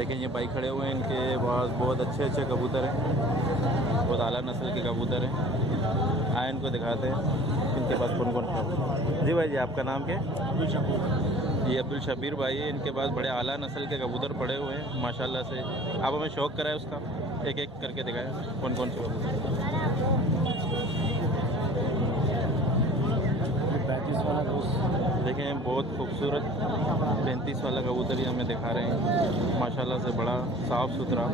देखें ये भाई खड़े हुए हैं, इनके पास बहुत अच्छे अच्छे कबूतर हैं, बहुत आला नस्ल के कबूतर हैं। आए इनको दिखाते हैं इनके पास कौन कौन सा। जी भाई जी, आपका नाम क्या है? ये अब्दुल शबीर भाई है, इनके पास बड़े आला नस्ल के कबूतर पड़े हुए हैं माशाल्लाह से। आप हमें शौक़ कराए उसका, एक एक करके दिखाएं कौन कौन से कबूतर। 35 वाला देखें बहुत खूबसूरत 35 वाला कबूतर ही हमें दिखा रहे हैं माशाल्लाह से, बड़ा साफ़ सुथरा।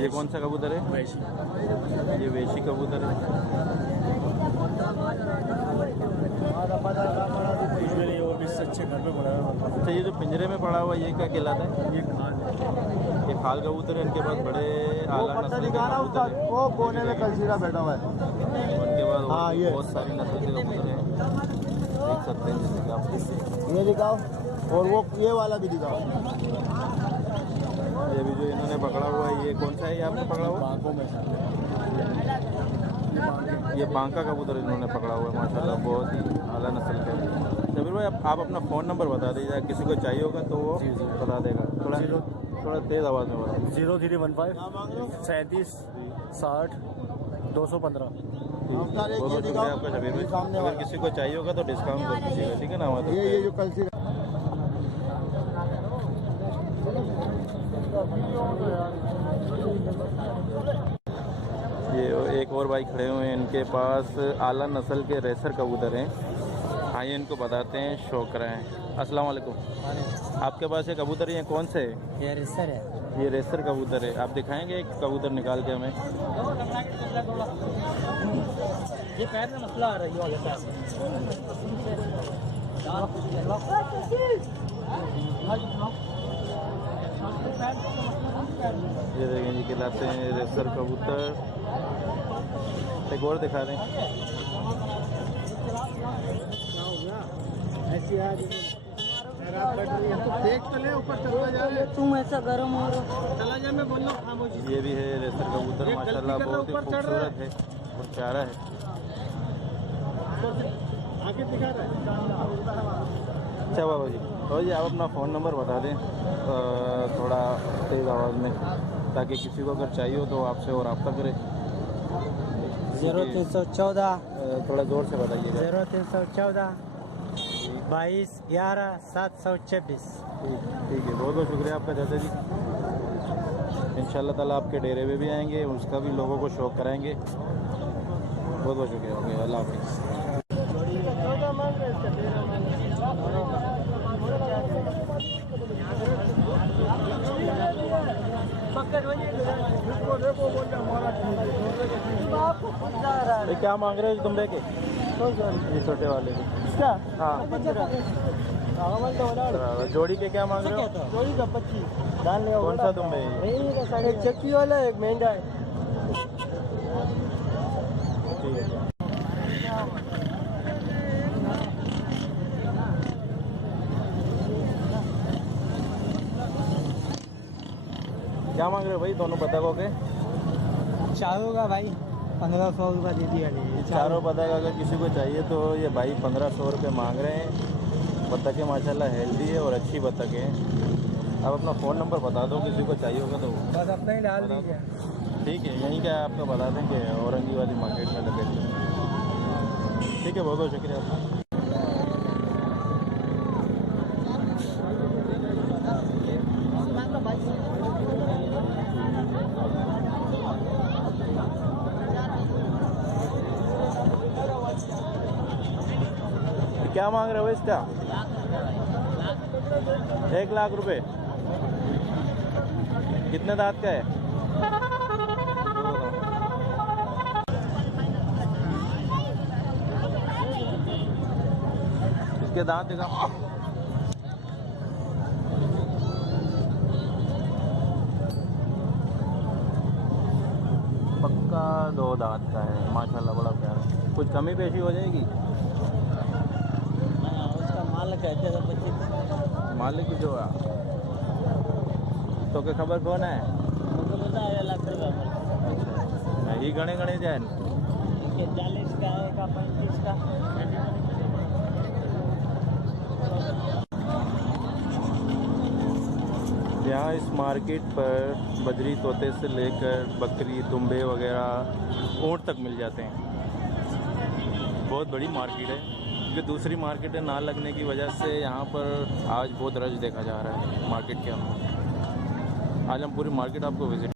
ये कौन सा कबूतर है? वैसी। ये वेशी कबूतर है। और भी सच्चे घर में पड़ा है। अच्छा, ये जो पिंजरे में पड़ा हुआ ये क्या कहलाता है? ये खाल है। ये खाल कबूतर है, इनके पास बड़े आला नस्ल के कबूतर है। वो कोने में कलसीरा बैठा हुआ है। उनके बाद हाँ, ये बहुत सारी नस्ल के कबूतर हैं, देख सकते हैं जैसे कि आप। ये दिखाओ, और वो ये वाला भी दिखाओ। ये भी जो इन्होंने पकड़ा हुआ है, ये कौन सा है? ये आपने पकड़ा हुआ? बांकों में ये बांका कबूतर इन्होंने पकड़ा हुआ है माशाल्लाह, बहुत ही आला नस्ल के। शबीर भाई, आप अपना फ़ोन नंबर बता दीजिए, किसी को चाहिए होगा तो वो बता देगा। थोड़ा तेज़ आवाज़ में बता। 0315 37 60 215। बहुत बहुत शुक्रिया आपका शबीर भाई। अगर किसी को चाहिए होगा तो डिस्काउंट कर दीजिएगा, ठीक है ना? हमारे ये जो कलसीरा ये एक और भाई खड़े हुए हैं, इनके पास आला नस्ल के रेसर कबूतर हैं। आइए इनको बताते हैं, शौक कराएं। अस्सलाम वालेकुम। आपके पास ये कबूतर हैं, कौन से है? ये रेसर है। ये रेसर कबूतर है। आप दिखाएंगे एक कबूतर निकाल के हमें? ये पैर में मसला आ रहा है, ये वाले पैर। ये देखें, ये खिलाते हैं रेसर कबूतर। एक और दिखा दें। ऐसी आज देख तो ले, ऊपर चला जा, तुम ऐसा गर्म हो रहा, चला जा, मैं बोल रहा हूँ खामोशी। ये भी है रेसर कबूतर माशाल्लाह, बहुत ही खूबसूरत है और प्यारा है। आगे दिखा रहा है। अच्छा बाबा जी, जी आप अपना फ़ोन नंबर बता दें थोड़ा तेज़ आवाज़ में, ताकि किसी को अगर चाहिए हो तो आपसे और रब्ता करे। 0314 थोड़ा ज़ोर से बताइएगा। 0314 22 11 726। ठीक है, बहुत बहुत शुक्रिया आपका चाचा जी। इंशाल्लाह ताला आपके डेरे में भी आएंगे, उसका भी लोगों को शौक़ कराएंगे। बहुत बहुत शुक्रिया, ओके, अल्लाह हाफिज़। ये क्या मांग रहे हो तुमरे के? ये छोटे वाले के क्या? हाँ, जोड़ी के क्या मांग रहे हो? जोड़ी का 25 डाल ले। कौन सा तुम है? एक चक्की वाला, एक महंगा है। ठीक है। क्या मांग रहे हो भाई दोनों बतखों के? चारों का भाई 1500 रुपये दे दिया। चारों बतख अगर किसी को चाहिए तो ये भाई 1500 रुपये मांग रहे हैं। बतखें माशाल्लाह हेल्दी है और अच्छी बतखें हैं। आप अपना फ़ोन नंबर बता दो, किसी को चाहिए होगा तो बस अपना ही डाल दीजिए। ठीक है, यहीं का आपका बता देंगे, औरंगी वाली मार्केट में लगे। ठीक है, बहुत बहुत शुक्रिया आपका। क्या मांग रहे हो इसका? 1 लाख रुपए। कितने दांत का है? इसके दांत दिखाओ। पक्का 2 दांत का है माशाल्लाह, बड़ा प्यारा। कुछ कमी पेशी हो जाएगी? मालिक जो है तो क्या खबर कौन है? नहीं घणे घणे जाए के 40 का है का 35 का। यहाँ इस मार्केट पर बजरी तोते से लेकर बकरी, दुम्बे वगैरह, ऊँट तक मिल जाते हैं। बहुत बड़ी मार्केट है, क्योंकि दूसरी मार्केटें ना लगने की वजह से यहाँ पर आज बहुत रश देखा जा रहा है मार्केट के अंदर। आज हम पूरी मार्केट आपको विजिट